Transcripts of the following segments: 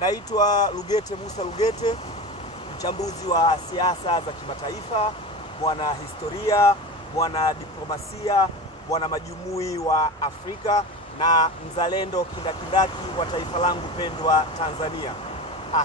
Naitwa Lugete Musa Lugete, mchambuzi wa siasa za kimataifa, mwana historia, mwana diplomasia, mwana majumui wa Afrika na mzalendo kindakindaki wa taifa langu pendwa Tanzania.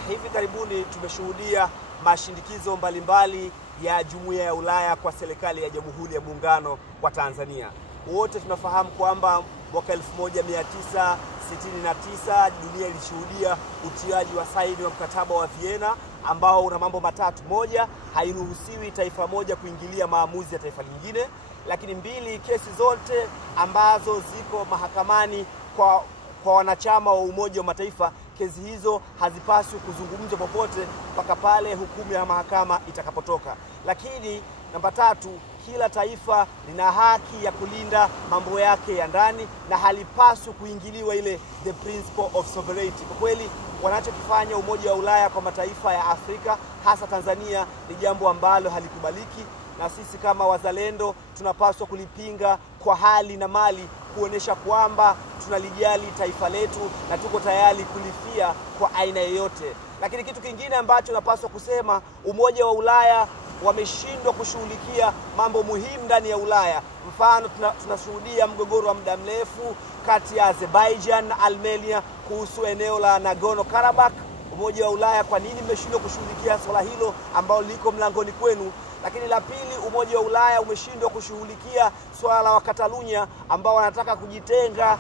Hivi karibuni tumeshuhudia mashindikizo mbalimbali ya Jumuiya ya Ulaya kwa serikali ya Jamhuri ya Muungano wa Tanzania. Wote tunafahamu kwamba mwaka 1969 dunia ilishuhudia utiaji wa saini wa mkataba wa Vienna ambao una mambo matatu: moja, hairuhusiwi taifa moja kuingilia maamuzi ya taifa lingine; lakini mbili, kesi zote ambazo ziko mahakamani kwa wanachama wa Umoja wa Mataifa, kesi hizo hazipaswi kuzungumzwa popote mpaka pale hukumu ya mahakama itakapotoka. Lakini namba tatu, kila taifa lina haki ya kulinda mambo yake ya ndani na halipaswi kuingiliwa ile the principle of sovereignty. Kwa kweli wanachokifanya Umoja wa Ulaya kwa mataifa ya Afrika, hasa Tanzania, ni jambo ambalo halikubaliki, na sisi kama wazalendo tunapaswa kulipinga kwa hali na mali, kuonesha kwamba tunalijali taifa letu na tuko tayari kulifia kwa aina yoyote. Lakini kitu kingine ambacho napaswa kusema, Umoja wa Ulaya wameshindwa kushughulikia mambo muhimu ndani ya Ulaya. Mfano, tunashuhudia mgogoro wa muda mrefu kati ya Azerbaijan na Armenia kuhusu eneo la Nagorno-Karabakh. Umoja wa Ulaya, kwa nini mmeshindwa kushughulikia swala hilo ambalo liko mlangoni kwenu? Lakini la pili, Umoja wa Ulaya umeshindwa kushughulikia swala wa Catalonia ambao wanataka kujitenga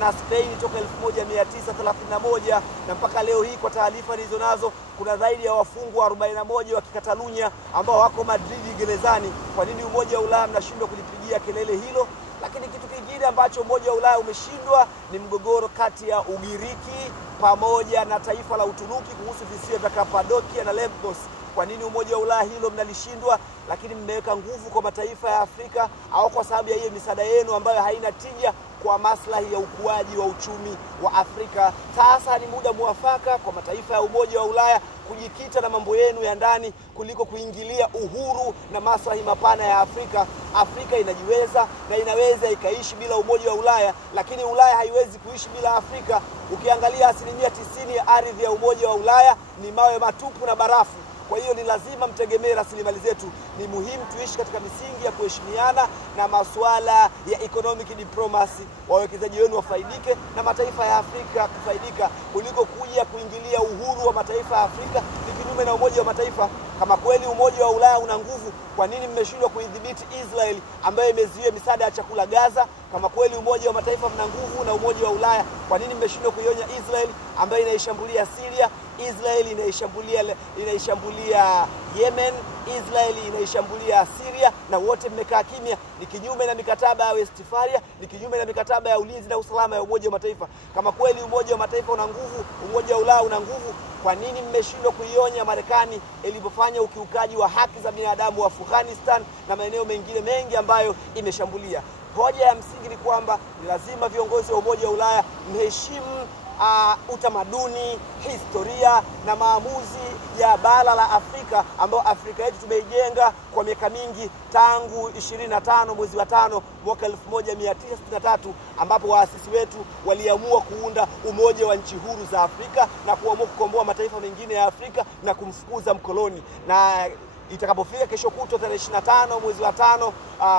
na Spain toka 1931, na mpaka leo hii kwa taarifa nilizo nazo kuna zaidi ya wafungwa 41 wa Catalonia ambao wako Madrid gerezani. Kwa nini Umoja wa Ulaya mnashindwa kulipigia kelele hilo? Lakini kitu kingine ambacho Umoja wa Ulaya umeshindwa ni mgogoro kati ya Ugiriki pamoja na taifa la Uturuki kuhusu visiwa vya Kappadokia na Lesbos. Kwa nini Umoja wa Ulaya hilo mnalishindwa? Lakini mmeweka nguvu kwa mataifa ya Afrika, au kwa sababu ya hiyo misaada yenu ambayo haina tija kwa maslahi ya ukuaji wa uchumi wa Afrika. Sasa ni muda mwafaka kwa mataifa ya Umoja wa Ulaya kujikita na mambo yenu ya ndani kuliko kuingilia uhuru na maslahi mapana ya Afrika. Afrika inajiweza na inaweza ikaishi bila Umoja wa Ulaya, lakini Ulaya haiwezi kuishi bila Afrika. Ukiangalia 90% ya ardhi ya Umoja wa Ulaya ni mawe matupu na barafu. Kwa hiyo ni lazima mtegemee rasilimali zetu. Ni muhimu tuishi katika misingi ya kuheshimiana na masuala ya economic diplomacy. Wawekezaji wenu wafaidike na mataifa ya Afrika kufaidika, kuliko kuja kuingilia uhuru wa mataifa ya Afrika ni kinyume na Umoja wa Mataifa. Kama kweli Umoja wa Ulaya una nguvu, kwa nini mmeshindwa kuidhibiti Israel ambayo imezuia misaada ya chakula Gaza? Kama kweli Umoja wa Mataifa mna nguvu na Umoja wa Ulaya, kwa nini mmeshindwa kuionya Israel ambayo inaishambulia Syria? Israel inaishambulia Yemen, Israel inaishambulia Syria, na wote mmekaa kimya. Ni kinyume na mikataba ya Westphalia, ni kinyume na mikataba ya ulinzi na usalama ya Umoja wa Mataifa. Kama kweli Umoja wa Mataifa una nguvu, Umoja wa Ulaya una nguvu, kwa nini mmeshindwa kuionya Marekani ilipofanya ukiukaji wa haki za binadamu wa Afghanistan na maeneo mengine mengi ambayo imeshambulia? Hoja ya msingi ni kwamba ni lazima viongozi wa Umoja wa Ulaya mheshimu utamaduni, historia na maamuzi ya bara la Afrika, ambao Afrika yetu tumeijenga kwa miaka mingi, tangu 25 mwezi wa 5 mwaka 1963, ambapo waasisi wetu waliamua kuunda Umoja wa Nchi Huru za Afrika na kuamua kukomboa mataifa mengine ya Afrika na kumfukuza mkoloni. Na itakapofika kesho kutwa tarehe 25 mwezi wa 5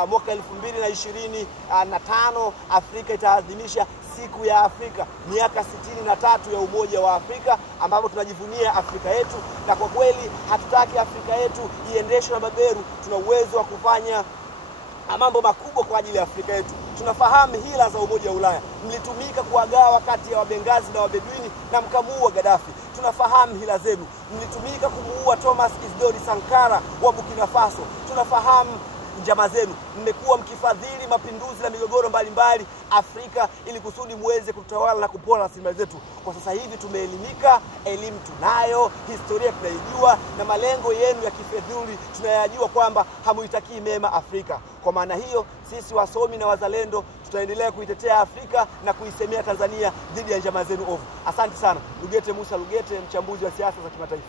mwaka 2025, Afrika itaadhimisha siku ya Afrika, miaka 63 ya Umoja wa Afrika, ambapo tunajivunia Afrika yetu. Na kwa kweli hatutaki Afrika yetu iendeshwe na maberu. Tuna uwezo wa kufanya mambo makubwa kwa ajili ya Afrika yetu. Tunafahamu hila za Umoja wa Ulaya. Mlitumika kuwagawa kati ya Wabengazi na Wabeduini na mkamuua Gaddafi. Tunafahamu hila zenu. Mlitumika kumuua Thomas Isidore Sankara wa Burkina Faso. Tunafahamu njama zenu. Mmekuwa mkifadhili mapinduzi na migogoro mbalimbali Afrika ili kusudi muweze kutawala na kupora rasilimali zetu. Kwa sasa hivi tumeelimika, elimu tunayo, historia tunaijua, na malengo yenu ya kifedhuli tunayajua kwamba hamuitakii mema Afrika. Kwa maana hiyo, sisi wasomi na wazalendo tutaendelea kuitetea Afrika na kuisemea Tanzania dhidi ya njama zenu ovu. Asante sana. Lugete Musa Lugete, mchambuzi wa siasa za kimataifa.